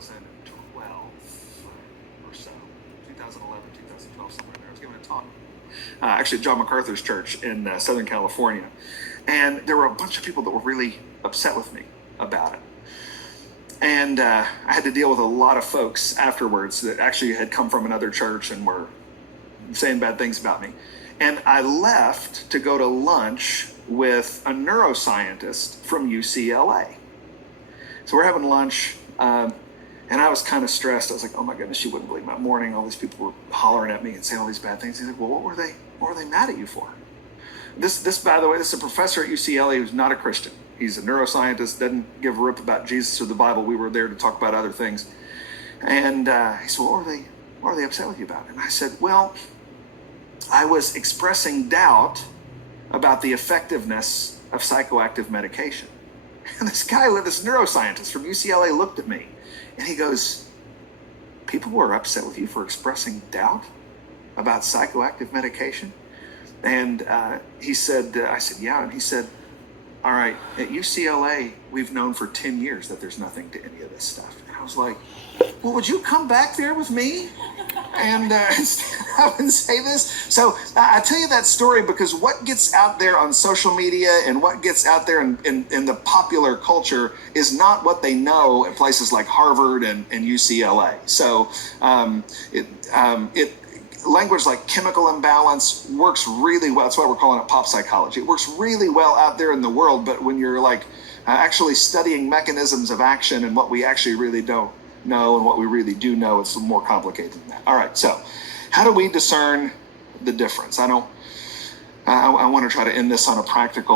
2012 or so, 2011, 2012, somewhere there. I was giving a talk, actually at John MacArthur's church in Southern California. And there were a bunch of people that were really upset with me about it. And I had to deal with a lot of folks afterwards that actually had come from another church and were saying bad things about me. And I left to go to lunch with a neuroscientist from UCLA. So we're having lunch, and I was kind of stressed. I was like, oh my goodness, you wouldn't believe my morning. All these people were hollering at me and saying all these bad things. He's like, well, what were they mad at you for? This, by the way, this is a professor at UCLA who's not a Christian. He's a neuroscientist, doesn't give a rip about Jesus or the Bible. We were there to talk about other things. And he said, what are they upset with you about? And I said, well, I was expressing doubt about the effectiveness of psychoactive medication. And this neuroscientist from UCLA looked at me and he goes, people were upset with you for expressing doubt about psychoactive medication? And he said, I said, yeah. And he said, all right, at UCLA, we've known for 10 years that there's nothing to any of this stuff. And I was like, well, would you come back there with me and stand up and say this? So I tell you that story because what gets out there on social media and what gets out there in the popular culture is not what they know at places like Harvard and UCLA. So language like chemical imbalance works really well. That's why we're calling it pop psychology. It works really well out there in the world, but when you're like actually studying mechanisms of action and what we actually really don't know and what we really do know, it's more complicated than that. All right, so how do we discern the difference? I want to try to end this on a practical